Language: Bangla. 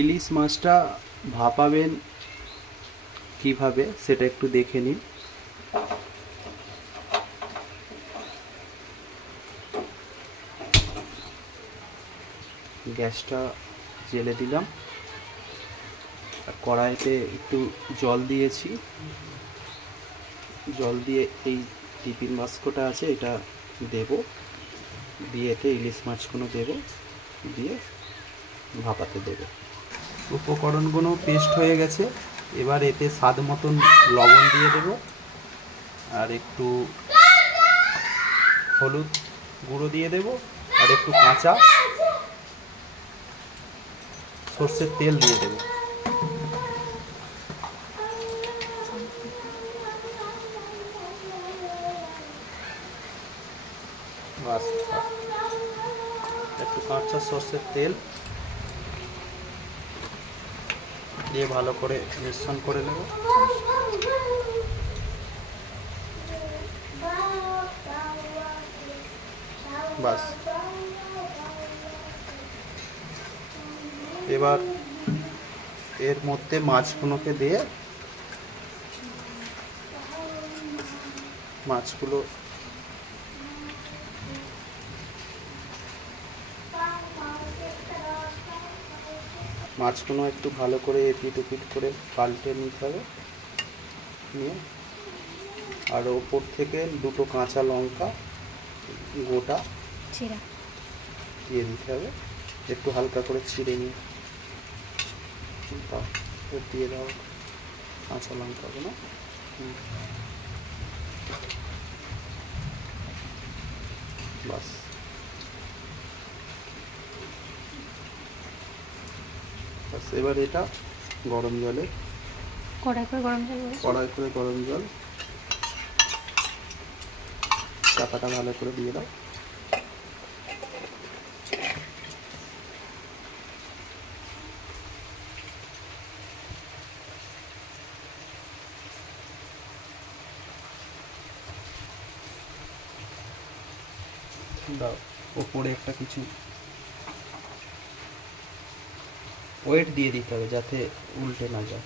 ইলিশ মাছটা ভাপাবেন কিভাবে সেটা একটু দেখে নিন। গ্যাসটা জেলে দিলাম আর কড়াইতে একটু জল দিয়েছি। জল দিয়ে এই টিফিন বাস্কটা আছে এটা দেব, দিয়ে এতে ইলিশ মাছগুলো দেব, দিয়ে ভাপাতে দেব। উপকরণগুলো পেস্ট হয়ে গেছে। এবার এতে স্বাদ মতন লবণ দিয়ে দেব আর একটু হলুদ গুঁড়ো দিয়ে দেব আর একটু কাঁচা সর্ষের তেল দিয়ে দেব। বাস, একটু কাঁচা সর্ষের তেল দিয়ে ভালো করে মিশ্রণ করে নেব। বাস, এবার এর মধ্যে মাছগুলোকে দিয়ে মাছগুলো একটু ভালো করে এপিট ওপিট করে পাল্টে নিতে হবে, নিয়ে আর ওপর থেকে দুটো কাঁচা লঙ্কা গোটা ছিঁড়া দিয়ে দিতে হবে, একটু হালকা করে ছিঁড়ে নিয়ে দিয়ে দাও কাঁচা লঙ্কাগুলো। বাস, বাস এবার এটা গরম জলে কড়াই করে গরম জল চাপাটা ভালো করে দিয়ে দাও। দাও ওপরে একটা কিছু ওয়েট দিয়ে দিতে হবে যাতে উল্টে না যায়।